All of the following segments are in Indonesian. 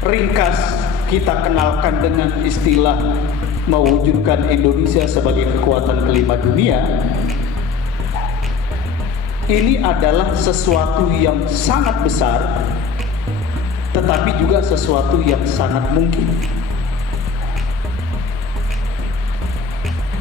ringkas kita kenalkan dengan istilah mewujudkan Indonesia sebagai kekuatan kelima dunia, ini adalah sesuatu yang sangat besar, tetapi juga sesuatu yang sangat mungkin.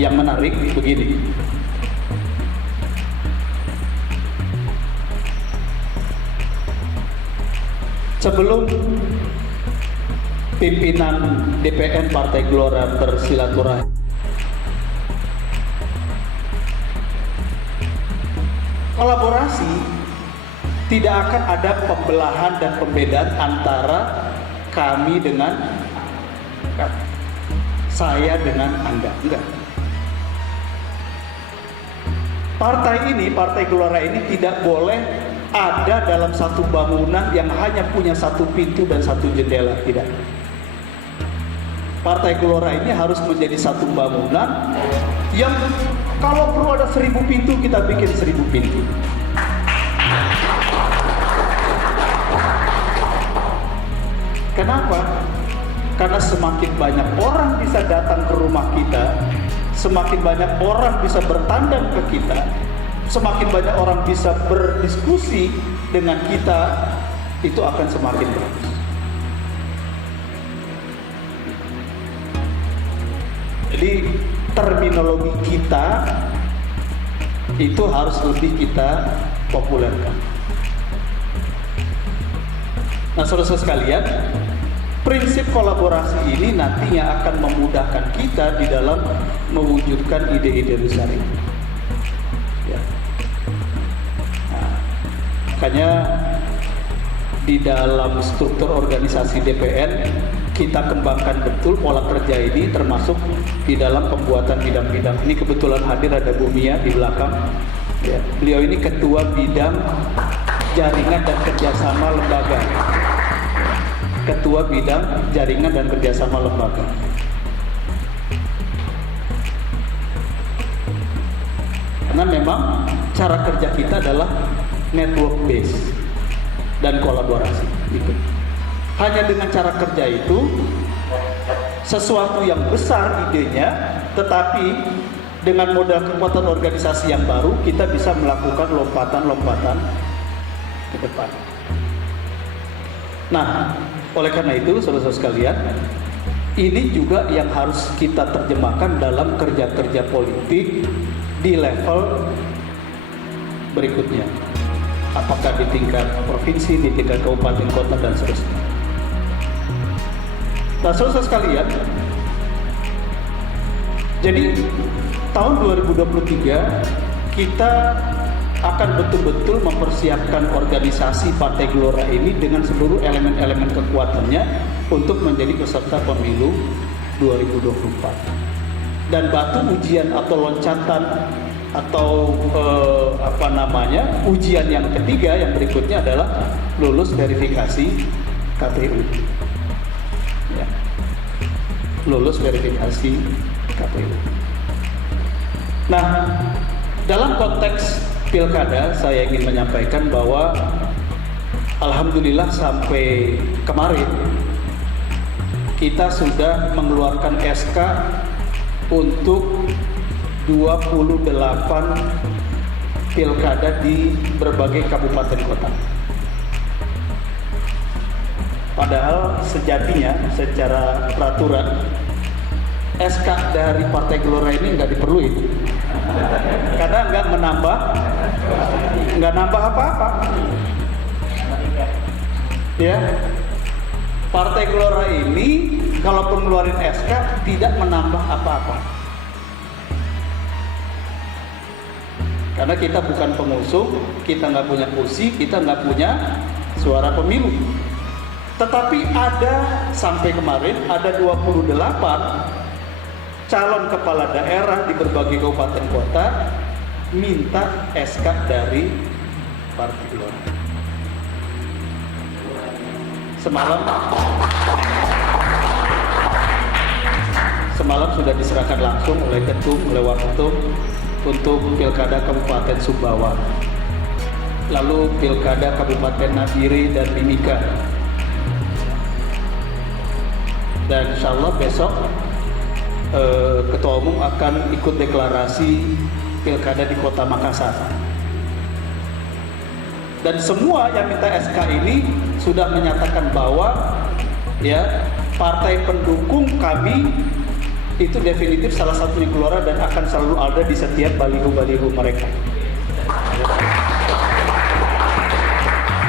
Yang menarik begini, sebelum pimpinan DPN Partai Gelora bersilaturahmi, kolaborasi, tidak akan ada pembelahan dan pembedaan antara kami dengan saya dengan Anda, enggak. Partai ini, Partai Gelora ini tidak boleh ada dalam satu bangunan yang hanya punya satu pintu dan satu jendela, tidak. Partai Gelora ini harus menjadi satu bangunan yang kalau perlu ada 1000 pintu, kita bikin 1000 pintu. Kenapa? Karena semakin banyak orang bisa datang ke rumah kita, semakin banyak orang bisa bertandang ke kita, semakin banyak orang bisa berdiskusi dengan kita, itu akan semakin bagus. Jadi terminologi kita itu harus lebih kita populerkan. Nah, saudara-saudara sekalian, prinsip kolaborasi ini nantinya akan memudahkan kita di dalam mewujudkan ide-ide besar ini. Ya. Nah, makanya di dalam struktur organisasi DPN kita kembangkan betul pola kerja ini, termasuk di dalam pembuatan bidang-bidang. Ini kebetulan hadir ada Bu Mia di belakang. Ya. Beliau ini ketua bidang jaringan dan kerjasama lembaga. Ketua bidang jaringan dan kerjasama lembaga. Karena memang cara kerja kita adalah network base dan kolaborasi. Gitu. Hanya dengan cara kerja itu, sesuatu yang besar idenya, tetapi dengan modal kekuatan organisasi yang baru, kita bisa melakukan lompatan-lompatan ke depan. Nah, oleh karena itu, saudara-saudara sekalian, ini juga yang harus kita terjemahkan dalam kerja-kerja politik di level berikutnya. Apakah di tingkat provinsi, di tingkat kabupaten, kota, dan seterusnya. Nah, saudara sekalian, jadi tahun 2023 kita akan betul-betul mempersiapkan organisasi Partai Gelora ini dengan seluruh elemen-elemen kekuatannya untuk menjadi peserta pemilu 2024. Dan batu ujian atau loncatan atau ujian yang ketiga yang berikutnya adalah lulus verifikasi KPU. Ya. Lulus verifikasi KPU. Nah, dalam konteks pilkada saya ingin menyampaikan bahwa alhamdulillah sampai kemarin kita sudah mengeluarkan SK untuk 28 pilkada di berbagai kabupaten kota. Padahal sejatinya secara peraturan SK dari Partai Gelora ini nggak diperluin, karena nggak nambah apa-apa. Ya, Partai Gelora ini kalau pengeluarin SK tidak menambah apa-apa, karena kita bukan pengusung, kita nggak punya kursi, kita nggak punya suara pemilu. Tetapi ada sampai kemarin ada 28 calon kepala daerah di berbagai kabupaten kota minta SK dari Partai Gelora. Semalam sudah diserahkan langsung oleh ketum, oleh waketum untuk pilkada Kabupaten Sumbawa, lalu pilkada Kabupaten Nabire dan Mimika. Dan insya Allah besok Ketua Umum akan ikut deklarasi pilkada di Kota Makassar. Dan semua yang minta SK ini sudah menyatakan bahwa ya partai pendukung kami itu definitif salah satunya Gelora dan akan selalu ada di setiap baliho-baliho mereka.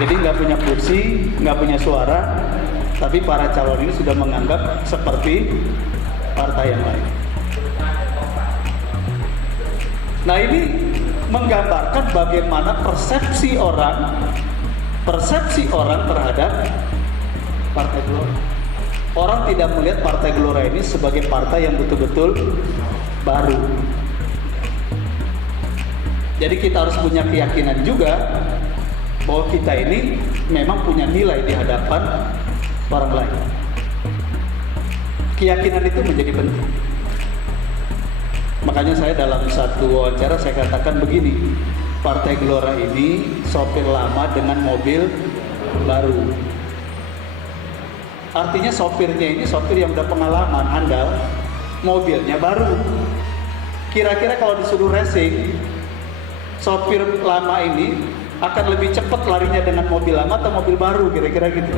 Jadi nggak punya kursi, nggak punya suara, tapi para calon ini sudah menganggap seperti partai yang lain. Nah, ini menggambarkan bagaimana persepsi orang terhadap Partai Gelora. Orang tidak melihat Partai Gelora ini sebagai partai yang betul-betul baru. Jadi kita harus punya keyakinan juga bahwa kita ini memang punya nilai di hadapan orang lain. Keyakinan itu menjadi penting. Makanya saya dalam satu wawancara saya katakan begini, Partai Gelora ini sopir lama dengan mobil baru. Artinya sopirnya ini sopir yang udah pengalaman, handal, mobilnya baru. Kira-kira kalau disuruh racing, sopir lama ini akan lebih cepat larinya dengan mobil lama atau mobil baru, kira-kira gitu.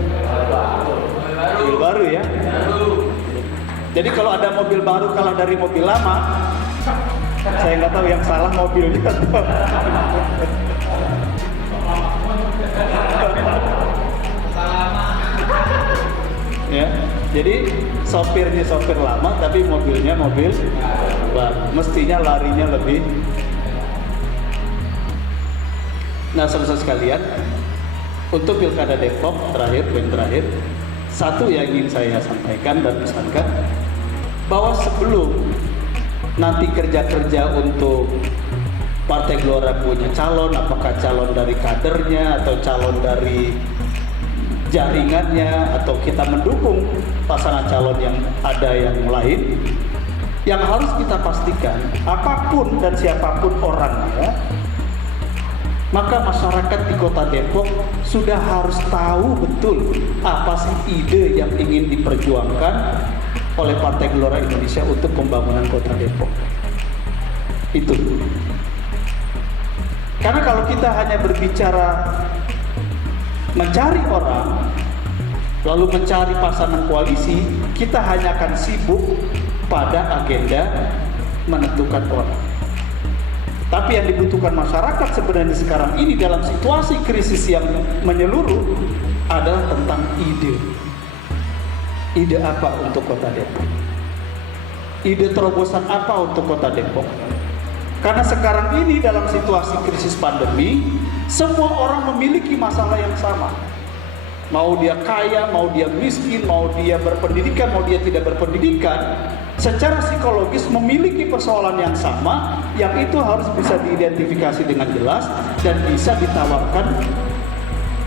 Mobil baru ya. Jadi kalau ada mobil baru kalah dari mobil lama, saya nggak tahu yang salah mobilnya atau ya. Jadi sopirnya sopir lama tapi mobilnya mobil baru. Mestinya larinya lebih. Nah, saudara sekalian, untuk Pilkada Depok poin terakhir, satu yang ingin saya sampaikan dan pesankan, bahwa sebelum nanti kerja-kerja untuk Partai Gelora punya calon, apakah calon dari kadernya atau calon dari jaringannya atau kita mendukung pasangan calon yang ada yang lain, yang harus kita pastikan apapun dan siapapun orangnya, maka masyarakat di Kota Depok sudah harus tahu betul apa sih ide yang ingin diperjuangkan oleh Partai Gelora Indonesia untuk pembangunan Kota Depok. Itu. Karena kalau kita hanya berbicara mencari orang, lalu mencari pasangan koalisi, kita hanya akan sibuk pada agenda menentukan orang. Tapi yang dibutuhkan masyarakat sebenarnya sekarang ini dalam situasi krisis yang menyeluruh adalah tentang ide. Ide apa untuk Kota Depok? Ide terobosan apa untuk Kota Depok? Karena sekarang ini dalam situasi krisis pandemi, semua orang memiliki masalah yang sama. Mau dia kaya, mau dia miskin, mau dia berpendidikan, mau dia tidak berpendidikan, secara psikologis memiliki persoalan yang sama, yang itu harus bisa diidentifikasi dengan jelas dan bisa ditawarkan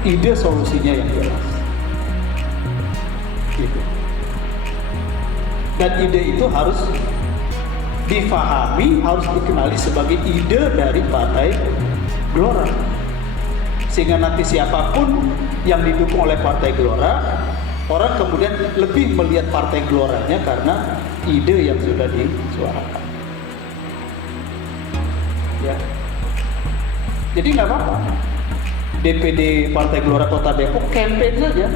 ide solusinya yang jelas. Gitu. Dan ide itu harus difahami, harus dikenali sebagai ide dari Partai Gelora. Sehingga nanti siapapun yang didukung oleh Partai Gelora, orang kemudian lebih melihat Partai Geloranya karena ide yang sudah disuarakan. Ya. Jadi nggak apa-apa. DPD Partai Gelora Kota Depok campaign saja.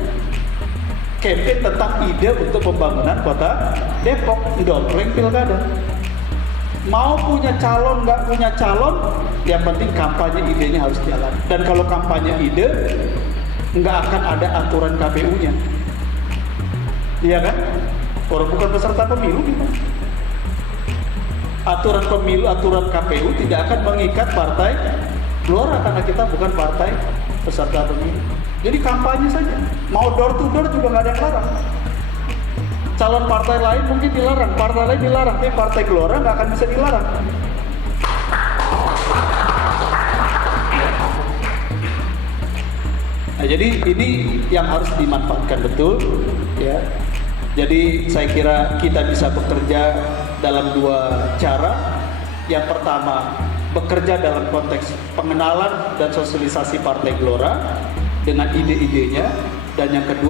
Campaign tentang ide untuk pembangunan Kota Depok, dompleng pilkada. Mau punya calon, nggak punya calon, yang penting kampanye idenya harus jalan. Dan kalau kampanye ide, nggak akan ada aturan KPU-nya. Iya kan? Orang bukan peserta pemilu gimana? Aturan pemilu, aturan KPU tidak akan mengikat Partai Gelora karena kita bukan partai peserta pemilu. Jadi kampanye saja. Mau door to door juga nggak ada yang larang. Calon partai lain mungkin dilarang, partai lain dilarang, tapi Partai Gelora nggak akan bisa dilarang. Nah, jadi ini yang harus dimanfaatkan betul, ya. Jadi saya kira kita bisa bekerja dalam dua cara. Yang pertama, bekerja dalam konteks pengenalan dan sosialisasi Partai Gelora dengan ide-idenya, dan yang kedua